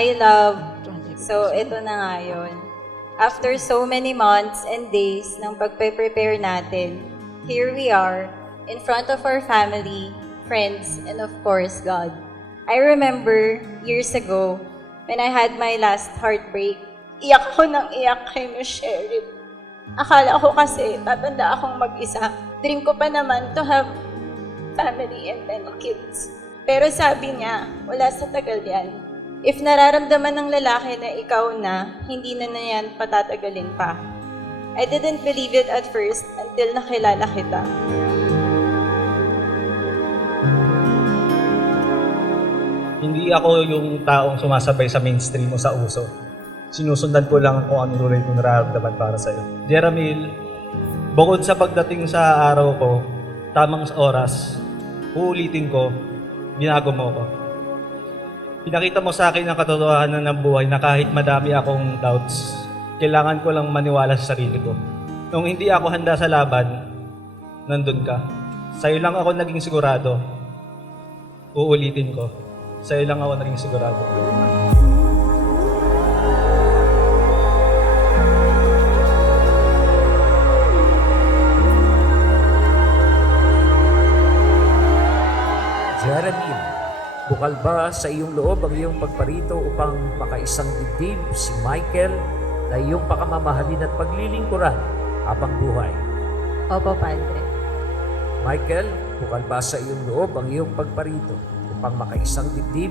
Hi, love. So, ito na nga yun. After so many months and days ng pagpe-prepare natin, here we are, in front of our family, friends, and of course, God. I remember years ago, when I had my last heartbreak, iyak ako ng iyak kay Miss Cheryl. Akala ko kasi tatanda akong mag-isa. Dream ko pa naman to have family and many kids. Pero sabi niya, wala sa tagal yan. If nararamdaman ng lalaki na ikaw na, hindi na yan patatagalin pa. I didn't believe it at first until nakilala kita. Hindi ako yung taong sumasabay sa mainstream o sa uso. Sinusundan ko lang kung ano rin kung nararamdaman para sa'yo. Jeramil, bukod sa pagdating sa araw ko, tamang oras, uulitin ko, binago mo ko. Pinakita mo sa akin ang katotohanan ng buhay na kahit madami akong doubts, kailangan ko lang maniwala sa sarili ko. Nung hindi ako handa sa laban, nandun ka. Sa'yo lang ako naging sigurado. Uulitin ko. Sa'yo lang ako naging sigurado. Jeramil, bukal ba sa iyong loob ang iyong pagparito upang makaisang dibdib si Michael na iyong pakamamahalin at paglilingkuran habang buhay? Opo, Padre. Michael, bukal ba sa iyong loob ang iyong pagparito upang makaisang dibdib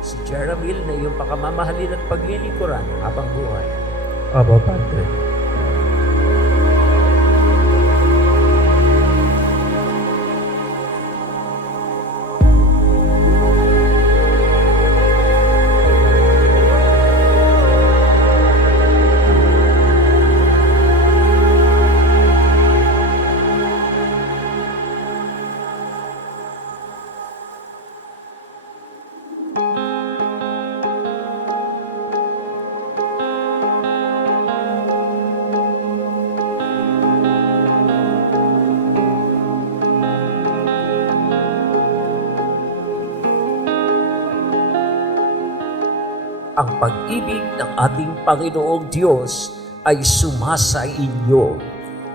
si Jeramil na iyong pakamamahalin at paglilingkuran habang buhay? Opo, Padre. Ang pag-ibig ng ating Panginoong Diyos ay sumasa inyo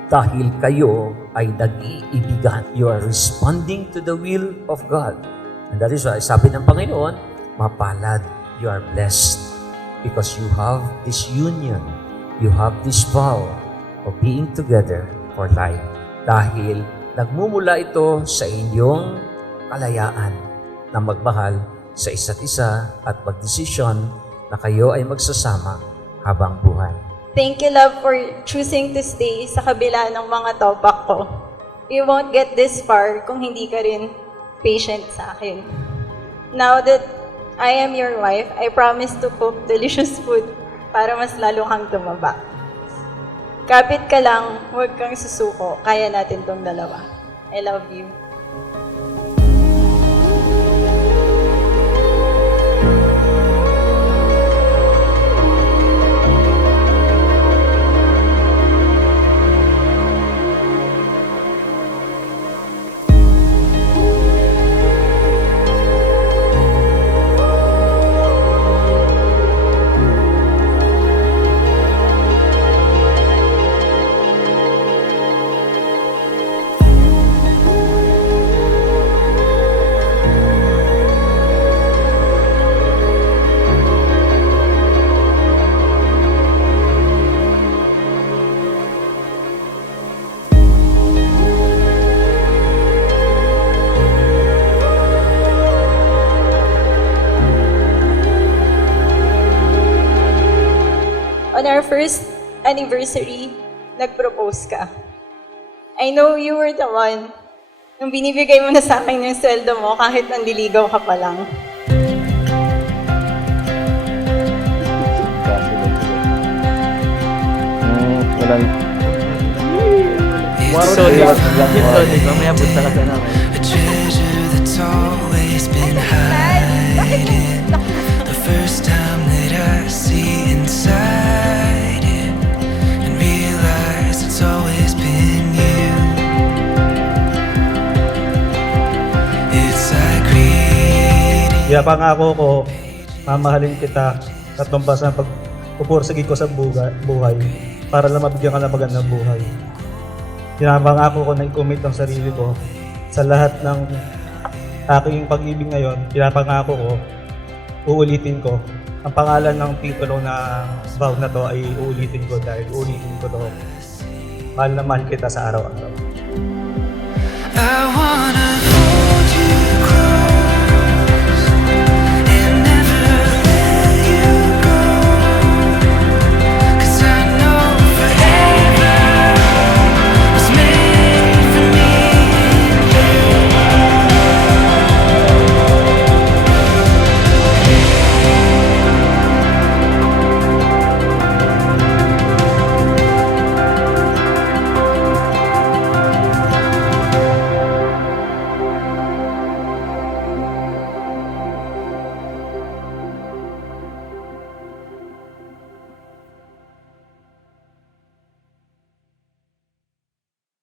dahil kayo ay nag-iibigan. You are responding to the will of God. And that is why, sabi ng Panginoon, mapalad, you are blessed because you have this union, you have this vow of being together for life. Dahil nagmumula ito sa inyong kalayaan na magmahal sa isa't isa at magdesisyon na kayo ay magsasama habang buhay. Thank you, love, for choosing to stay sa kabila ng mga topak ko. You won't get this far kung hindi ka rin patient sa akin. Now that I am your wife, I promise to cook delicious food para mas lalo kang tumaba. Kapit ka lang, huwag kang susuko. Kaya natin tong dalawa. I love you. On our first anniversary, nag-propose ka. I know you were the one nung binibigay mo na sa akin yung sweldo mo kahit nandiligaw ka pa lang. Walang... Solid. Mamaya punta ka sa namin. A treasure that's always been hiding. The first time that I see inside it and realize it's always been you. It's like reading. Kaya pangako ko, mamahalin kita at tumpas ng pagpupursige ko sa buhay para lang mabigyan ka ng magandang buhay. Pinapangako ko na i-commit ang sarili ko sa lahat ng aking pag-ibig ngayon. Pinapangako ko, uulitin ko. Ang pangalan ng titulo na vow na to ay uulitin ko dahil uulitin ko to. Mahal na mahal kita sa araw-araw. I wanna